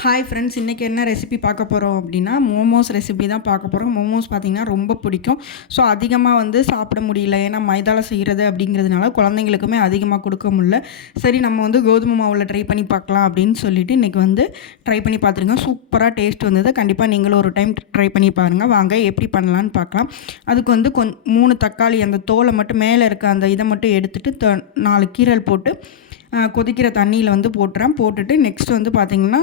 Hi friends, இன்றைக்கி என்ன recipe பார்க்க போகிறோம் அப்படின்னா மோமோஸ் ரெசிபி தான் பார்க்க போகிறோம். மோமோஸ் பார்த்திங்கன்னா ரொம்ப பிடிக்கும். ஸோ அதிகமாக சாப்பிட முடியல, ஏன்னா மைதாவில் செய்கிறது அப்படிங்கிறதுனால குழந்தைங்களுக்குமே அதிகமாக கொடுக்க முடியல. சரி, நம்ம கோதுமை மாவில் ட்ரை பண்ணி பார்க்கலாம் அப்படின்னு சொல்லிட்டு இன்றைக்கி ட்ரை பண்ணி பார்த்துருங்க. சூப்பராக டேஸ்ட் வந்தது. கண்டிப்பாக நீங்களும் ஒரு டைம் ட்ரை பண்ணி பாருங்கள். வாங்க எப்படி பண்ணலான்னு பார்க்கலாம். அதுக்கு 3 தக்காளி, அந்த தோலை மட்டும் மேலே இருக்க அந்த இதை மட்டும் எடுத்துகிட்டு 4 கீரல் போட்டு கொதிக்கிற தண்ணியில் போட்டுறேன். போட்டுட்டு நெக்ஸ்ட் பார்த்திங்கன்னா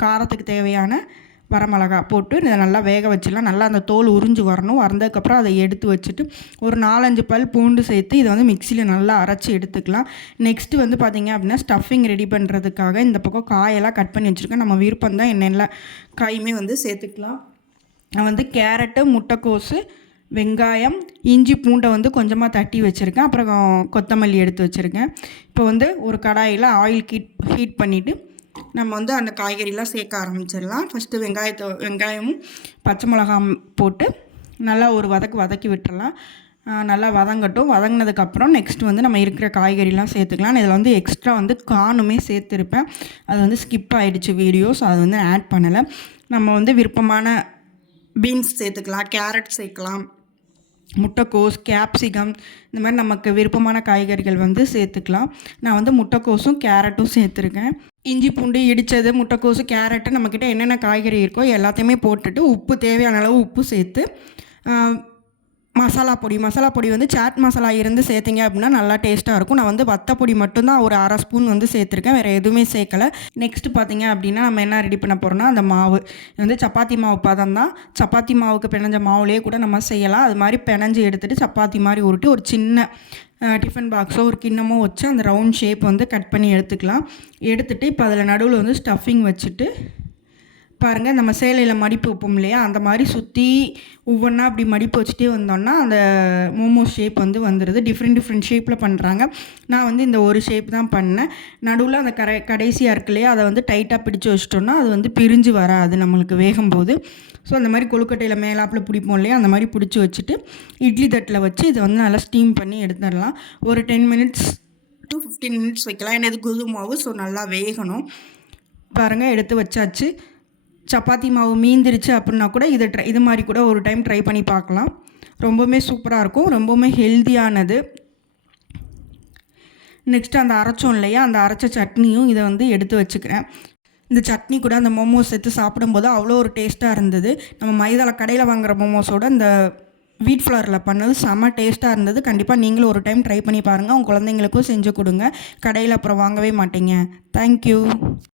காரத்துக்கு தேவையான வரமிளகா போட்டு இதை நல்லா வேக வச்சிடலாம். நல்லா அந்த தோல் உறிஞ்சு வரணும். வந்ததுக்கப்புறம் அதை எடுத்து வச்சுட்டு ஒரு 4-5 பல் பூண்டு சேர்த்து இதை மிக்சியில் நல்லா அரைச்சி எடுத்துக்கலாம். நெக்ஸ்ட்டு பார்த்திங்க அப்படின்னா ஸ்டஃபிங் ரெடி பண்ணுறதுக்காக இந்த பக்கம் காயெல்லாம் கட் பண்ணி வச்சுருக்கேன். நம்ம விருப்பம் தான் என்னென்ன காயுமே சேர்த்துக்கலாம். நான் கேரட்டு, முட்டைக்கோஸு, வெங்காயம், இஞ்சி, பூண்டை கொஞ்சமாக தட்டி வச்சுருக்கேன். அப்புறம் கொத்தமல்லி எடுத்து வச்சுருக்கேன். இப்போ ஒரு கடாயில் ஆயில் ஹீட் பண்ணிவிட்டு நம்ம அந்த காய்கறிலாம் சேர்க்க ஆரம்பிச்சிடலாம். ஃபஸ்ட்டு வெங்காயமும் பச்சை மிளகாய் போட்டு நல்லா ஒரு வதக்கி விட்டுறலாம். நல்லா வதங்கட்டும். வதங்கினதுக்கப்புறம் நெக்ஸ்ட்டு நம்ம இருக்கிற காய்கறிலாம் சேர்த்துக்கலாம். இதில் எக்ஸ்ட்ரா கார்னுமே சேர்த்துருப்பேன். அது ஸ்கிப் ஆகிடுச்சு வீடியோஸ், அது ஆட் பண்ணலை. நம்ம விருப்பமான பீன்ஸ் சேர்த்துக்கலாம், கேரட் சேர்க்கலாம், முட்டைக்கோஸ், கேப்சிகம், இந்த மாதிரி நமக்கு விருப்பமான காய்கறிகள் சேர்த்துக்கலாம். நான் முட்டைக்கோஸும் கேரட்டும் சேர்த்துருக்கேன். இஞ்சி பூண்டு இடித்தது, முட்டைக்கோஸு, கேரட்டு, நம்மக்கிட்ட என்னென்ன காய்கறி இருக்கோ எல்லாத்தையுமே போட்டுட்டு உப்பு தேவையான அளவு உப்பு சேர்த்து மசாலா பொடி சாட் மசாலா இருந்து சேர்த்திங்க அப்படின்னா நல்லா டேஸ்ட்டாக இருக்கும். நான் வத்தப்பொடி மட்டும்தான் ஒரு 1/2 ஸ்பூன் சேர்த்துருக்கேன். வேறு எதுவுமே சேர்க்கலை. நெக்ஸ்ட்டு பார்த்திங்க அப்படின்னா நம்ம என்ன ரெடி பண்ண போகிறோம்னா, அந்த மாவு சப்பாத்தி மாவு பதம் தான். சப்பாத்தி மாவுக்கு பிணைஞ்ச மாவுலேயே கூட நம்ம செய்யலாம். அது மாதிரி பிணைஞ்சு எடுத்துகிட்டு சப்பாத்தி மாதிரி உருட்டி ஒரு சின்ன டிஃபன் பாக்ஸோ ஒரு கிண்ணமோ வச்சு அந்த ரவுண்ட் ஷேப் கட் பண்ணி எடுத்துக்கலாம். எடுத்துகிட்டு இப்போ அதில் நடுவில் ஸ்டஃபிங் வச்சுட்டு பாருங்கள், நம்ம சேலையில் மடிப்பு வைப்போம் இல்லையா, அந்த மாதிரி சுற்றி ஒவ்வொன்றா அப்படி மடிப்பு வச்சுட்டே வந்தோன்னா அந்த மோமோஸ் ஷேப் வந்துடுது. டிஃப்ரெண்ட் ஷேப்பில் பண்ணுறாங்க. நான் இந்த ஒரு ஷேப் தான் பண்ணேன். நடுவில் அந்த கடைசியாக இருக்கு இல்லையா, அதை டைட்டாக பிடிச்சி வச்சிட்டோன்னா அது பிரிஞ்சு வராது நம்மளுக்கு வேகும்போது. ஸோ அந்த மாதிரி கொழுக்கட்டையில் மேலாப்பில் பிடிப்போம் இல்லையா, அந்த மாதிரி பிடிச்சி வச்சுட்டு இட்லி தட்டில் வச்சு இதை நல்லா ஸ்டீம் பண்ணி எடுத்துடலாம். ஒரு 10 மினிட்ஸ் to 15 மினிட்ஸ் வைக்கலாம். ஏன்னா இது கோதுமை மாவு, ஸோ நல்லா வேகணும். பாருங்கள், எடுத்து வச்சாச்சு. சப்பாத்தி மாவு மீந்துருச்சு அப்படின்னா கூட இது மாதிரி கூட ஒரு டைம் ட்ரை பண்ணி பார்க்கலாம். ரொம்பவுமே சூப்பராக இருக்கும், ரொம்பவுமே ஹெல்த்தியானது. நெக்ஸ்ட்டு அந்த அரைச்சோம் இல்லையா, அந்த அரைச்ச சட்னியும் இதை எடுத்து வச்சுக்கிறேன். இந்த சட்னி கூட அந்த மோமோஸ் சேர்த்து சாப்பிடும்போது அவ்வளோ ஒரு டேஸ்ட்டாக இருந்தது. நம்ம மைதாவில் கடையில் வாங்குகிற மோமோஸோட இந்த வீட் ஃப்ளவரில் பண்ணது செம்ம டேஸ்ட்டாக இருந்தது. கண்டிப்பாக நீங்களும் ஒரு டைம் ட்ரை பண்ணி பாருங்கள். உங்கள் குழந்தைங்களுக்கும் செஞ்சு கொடுங்க. கடையில் அப்புறம் வாங்கவே மாட்டீங்க. தேங்க்யூ.